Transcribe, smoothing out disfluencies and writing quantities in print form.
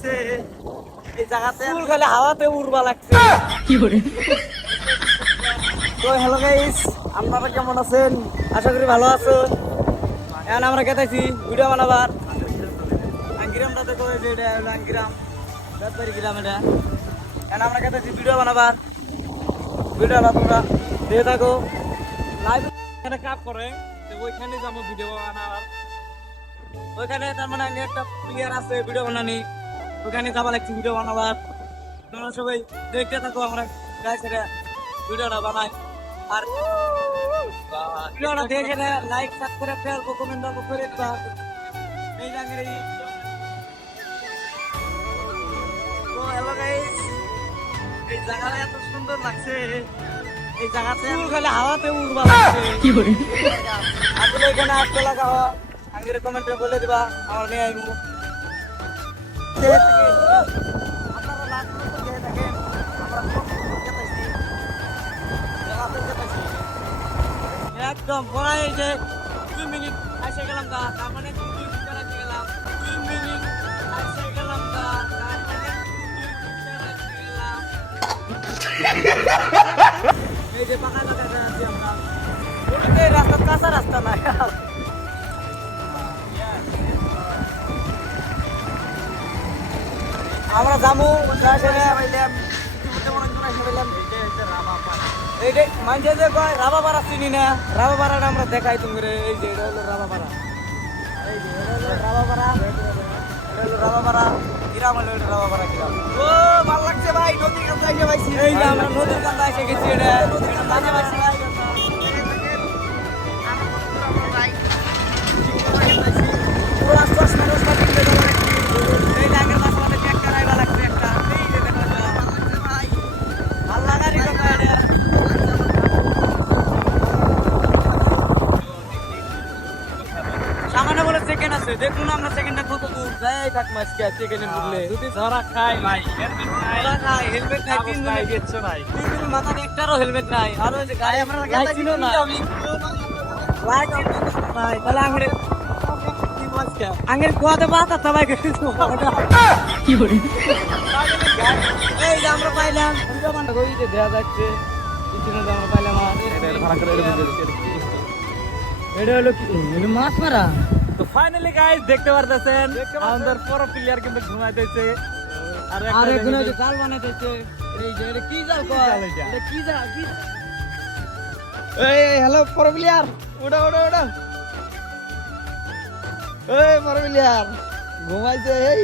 লাগছে এই জায়গাতে ফুল খালি হাওয়াতে উড়বা লাগছে কি করে তো হ্যালো গাইস আপনারা কেমন আছেন আশা করি ভালো আছেন এখন আমরা কেটেছি ভিডিও বানাবার আঙ্গিরামটা দেখো এই যে এটা হলো আঙ্গিরাম ব্যাপারি গ্রাম এটা এখন আমরা কেটেছি ভিডিও বানাবার ভিডিওটা তোমরা দেখে থাকো লাইভ এখানে কাজ করে তো ওইখানে যাবো ভিডিও বানাবার ওইখানে তার মানে একটা প্লেয়ার আছে ভিডিও বানানি ওখানে যাবা লাগছে ভিডিও বানাবার তোমরা সবাই দেখতে থাকো আমরা গাইস এটা ভিডিওটা বানাই আর ভিডিওটা দেখে লাইক সাবস্ক্রাইব শেয়ার কমেন্ট দাও করে দিবা এই জায়গায় তো হ্যালো গাইস এই জায়গাটা এত সুন্দর লাগছে এই জায়গাতে ফুল খালি হাওয়াতে উড়বা লাগছে কি করে আসলে এখানে আসতে লাগা হয় আগে কমেন্টে বলে দিবা আমার নিয়ে আইবো আপনারা লাস্ট পর্যন্ত দেখে থাকেন আমরা কত পাইছি একদম পড়াই যে 2 মিনিট এসে গেলাম গা তার মানে 2 মিনিট চালাতে গেলাম 2 মিনিট এসে গেলাম গা তার মানে 2 মিনিট চালাতে গেলাম এই যে পাকা জায়গা আছি আমরা এই রাস্তা কাঁচা রাস্তা না यार আমরা জামু আসলে পাইলাম ইতিমধ্যে মনে করে এসে পাইলাম এইটা মানছে যে কয় রাবাপাড়া চিনি না রাবাপাড়াটা আমরা দেখাই তুমি এই যে এটা হলো রাবাপাড়া এই যে এটা হলো রাবাপাড়া এটা হলো রাবাপাড়া গ্রাম হলো এটা রাবাপাড়া গ্রাম ও ভালো লাগছে ভাই নদীর কাছে এসে পাইছি এই যে আমরা নদীর কাছে এসে গেছি এটা মাঝে পাইছি ভাই পুরো আশ্বাস মানুষ কাটিয়ে দেবো এই জায়গার মাঝে আমাদের ট্র্যাক্টর আইবা লাগছে একটা এই যে দেখো ভাই ভাল লাগারই কথা এটা সামনে বলে সেকেন্ড আছে দেখুন আমরা সেকেন্ডটা কত দূর যাই থাক মাছকে সেকেন্ডে ঢুকলে যদি ধরা খাই ভাই হেলমেট নাই ওরা খায় হেলমেট নাই তিন নাই দিন কিচ্ছু নাই তিন দিন মাথায় একটারও হেলমেট নাই আর ওই যে গাড়ি আমরা লাইছিল না লাইট নাই তাহলে আঙের আঙের কোয়াতে বাতা সবাই কিছু কি করে এই যে আমরা পাইলাম ভিডিও বানাবো ওই যে দেয়া যাচ্ছে পিছনে যে আমরা পাইলাম আর এটা হলো কি এটা মাছ মারা তো ফাইনালি গাইস দেখতে পারতেছেন আমাদের পুরো প্লেয়ার কিন্তু ঘুমাইতেছে আর আর একটা এখানে যে জাল বানাইতেছে এই যে এটা কি জাল কয় জাল এটা? এটা কি জাল কি এই হ্যালো প্রো প্লেয়ার ওটা ওটা ওটা এই প্রো প্লেয়ার ঘুমাইছে এই